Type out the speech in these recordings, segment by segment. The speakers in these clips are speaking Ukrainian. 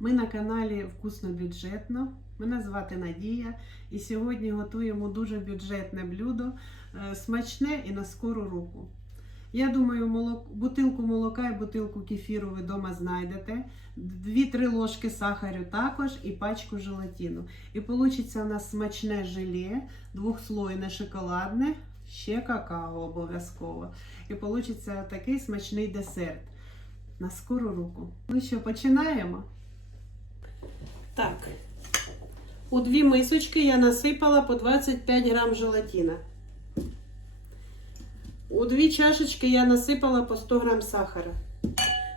Ми на каналі Вкусно бюджетно. Мене звати Надія, і сьогодні готуємо дуже бюджетне блюдо, е, смачне і на скору руку. Я думаю, молок... бутилку молока і бутилку кефіру ви вдома знайдете. 2-3 ложки сахарю також і пачку желатину. І вийде у нас смачне желе, двохслойне шоколадне, ще какао обов'язково. І вийде такий смачний десерт на скору руку. Ну що, починаємо? Так. У дві мисочки я насипала по 25 грам желатина. У дві чашечки я насипала по 100 грам сахара.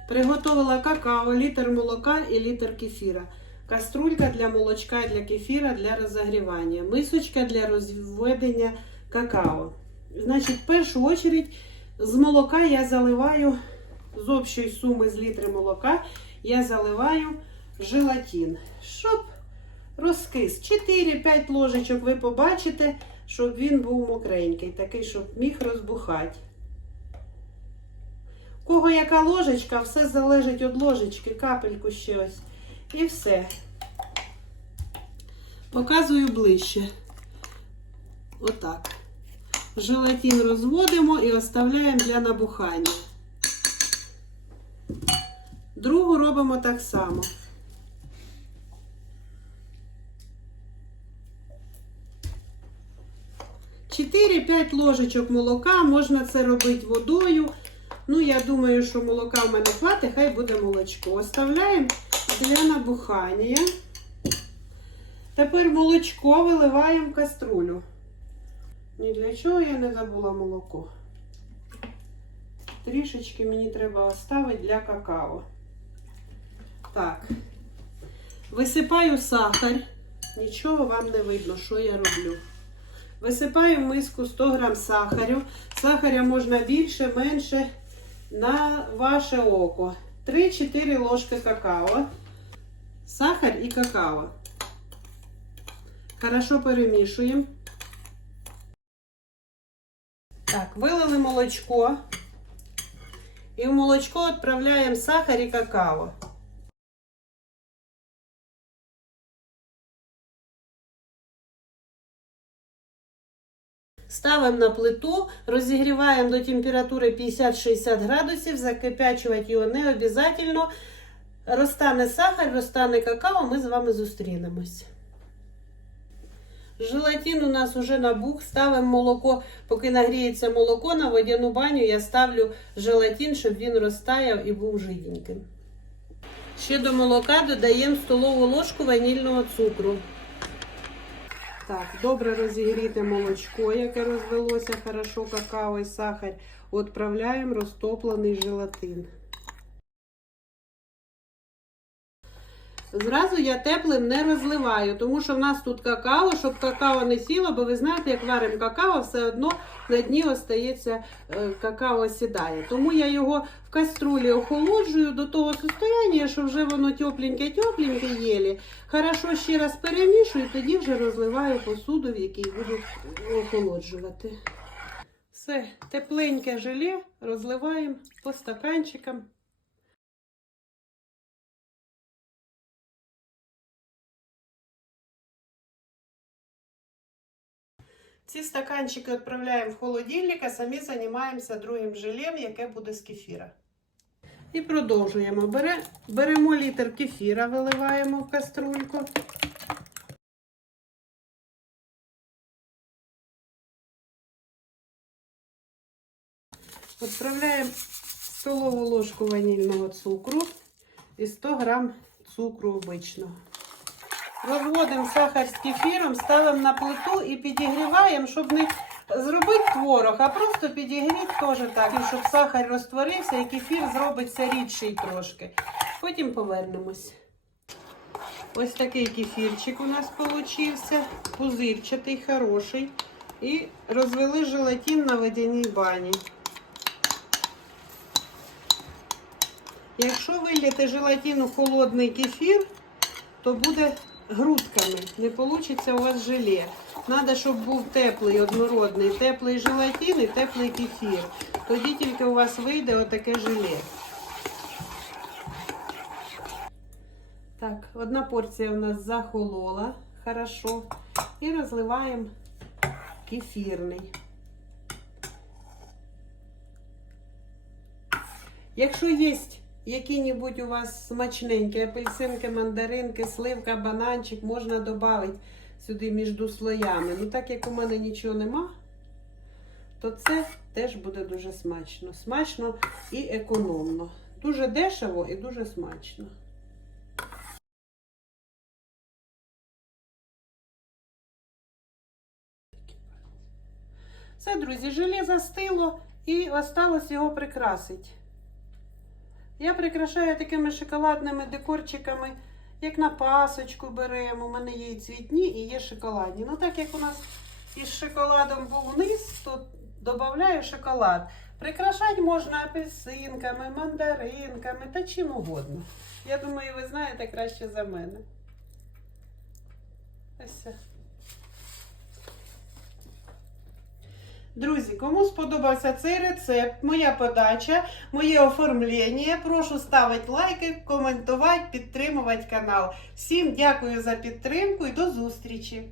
Приготувала какао, літр молока і літр кефіра. Каструлька для молочка і для кефіра для розігрівання. Мисочка для розведення какао. Значить, в першу чергу з молока я заливаю з общої суми з літри молока я заливаю желатин, щоб розкис. 4-5 ложечок ви побачите, щоб він був мокренький, такий, щоб міг розбухати. У кого яка ложечка, все залежить від ложечки, капельку ще ось. І все. Показую ближче. Отак. Желатин розводимо і оставляємо для набухання. Другу робимо так само. Чотири-п'ять ложечок молока, можна це робити водою. Ну, я думаю, що молока в мене хватить, хай буде молочко. Оставляємо для набухання. Тепер молочко виливаємо в каструлю. Ні для чого я не забула молоко. Трішечки мені треба оставити для какао. Так, висипаю сахар. Нічого вам не видно, що я роблю. Висипаю в миску 100 грам сахарю. Сахаря можна більше, менше на ваше око. 3-4 ложки какао. Сахар і какао. Хорошо перемішуємо. Так, вилили молочко. І в молочко відправляємо сахар і какао. Ставимо на плиту, розігріваємо до температури 50-60 градусів, закипячувати його не обов'язково. Розтане сахар, розтане какао, ми з вами зустрінемось. Желатин у нас уже набух. Ставимо молоко, поки нагріється молоко на водяну баню, я ставлю желатин, щоб він розтаяв і був жиденьким. Ще до молока додаємо столову ложку ванільного цукру. Так, добре розігріте молочко, яке розвелося хорошо, какао і сахар. Відправляємо розтоплений желатин. Зразу я теплим не розливаю, тому що в нас тут какао, щоб какао не сіло, бо ви знаєте, як варимо какао, все одно на дні остається е, какао сідає. Тому я його в каструлі охолоджую до того состояння, що вже воно тепленьке-тепленьке єлі. Хорошо ще раз перемішую, тоді вже розливаю посуду, в якій буду охолоджувати. Все, тепленьке желе розливаємо по стаканчикам. Ці стаканчики відправляємо в холодильник, а самі займаємося другим желем, яке буде з кефіра. І продовжуємо. Бере, беремо літр кефіра, виливаємо в каструльку. Відправляємо столову ложку ванільного цукру і 100 грам цукру обичного. Розводимо сахар з кефіром, ставимо на плиту і підігріваємо, щоб не зробити творог, а просто підігріти теж так, щоб сахар розтворився і кефір зробиться рідший трошки. Потім повернемось. Ось такий кефірчик у нас получився, пузирчатий, хороший. І розвели желатин на водяній бані. Якщо виліти желатин холодний кефір, то буде грудками. Не вийде у вас желе. Треба, щоб був теплий, однородний, теплий желатин і теплий кефір. Тоді тільки у вас вийде отаке желе. Так, одна порція у нас захолола. Хорошо. І розливаємо кефірний. Якщо є які-небудь у вас смачненькі апельсинки, мандаринки, сливка, бананчик, можна додати сюди між слоями. Ну так як у мене нічого нема, то це теж буде дуже смачно. Смачно і економно. Дуже дешево і дуже смачно. Все, друзі, желе застило і осталось його прикрасити. Я прикрашаю такими шоколадними декорчиками, як на пасочку беремо. У мене є і цвітні, і є шоколадні. Ну, так як у нас із шоколадом був низ, то додаю шоколад. Прикрашати можна апельсинками, мандаринками та чим угодно. Я думаю, ви знаєте краще за мене. Ось. Друзі, кому сподобався цей рецепт, моя подача, моє оформлення, прошу ставити лайки, коментувати, підтримувати канал. Всім дякую за підтримку і до зустрічі!